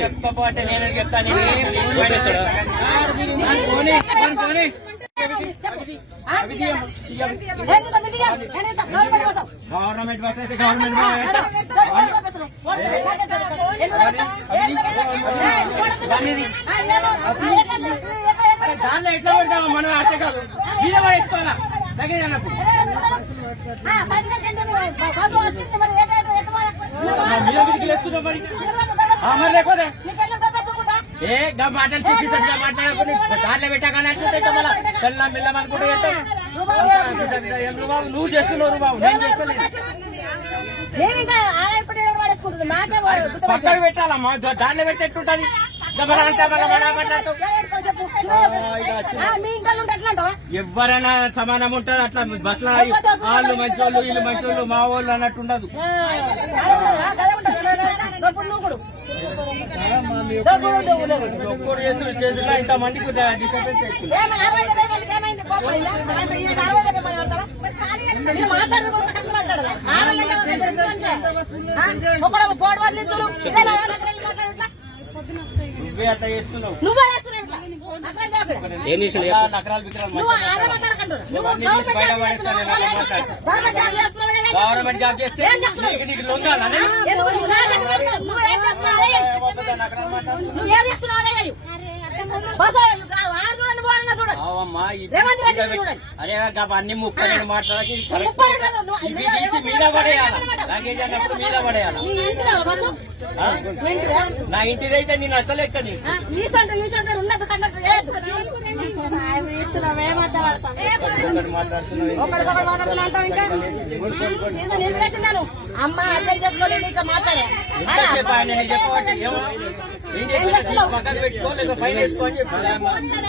చెప్పకపోతే నేను చెప్తాను. గవర్నమెంట్ బస్ అయితే గవర్నమెంట్ దాంట్లో ఎట్లా పెడతాము మనం అట్టే కాదు మీద వేసుకోవాలా దగ్గర అన్నప్పుడు మీద విదిలేస్తున్నాం మరి మరి లేకపోతే మాటలు చూపిస్తా మాట్లాడుకుని దాంట్లో పెట్టాకని అంటుంటే మళ్ళా బెల్లం బెల్లం అనుకుంటే బాబు నువ్వు చేస్తున్నావు బాబు నేను చేస్తలేదు. పక్కకు పెట్టాలమ్మా దాంట్లో పెడితే ఎట్టుంటది ఎవరైనా సమానం ఉంటది అట్లా బస్సులో వాళ్ళు మంచోళ్ళు వీళ్ళు మంచోళ్ళు మా వాళ్ళు అన్నట్టు ఉండదు. ఒక్కరు చేసుకుంటే ఇంత మందికి డిస్టర్బెన్స్ అవుతుంది. నువ్వే అట్లా చేస్తున్నావు. గవర్నమెంట్ జాబ్ చేస్తే నీకు లొంగాలని అరే అన్ని ముక్కలు మాట్లాడకి మీద పడేయాలి లగేజ్ అన్నప్పుడు మీద పడేయాలి. నా ఇంటిదైతే నేను అసలు ఎక్కని అమ్మ అర్థం చేసుకోలేదు ఇంకా మాట్లాడే పక్కన పెట్టుకో లేదా ఫైన్ వేసుకో అని చెప్పి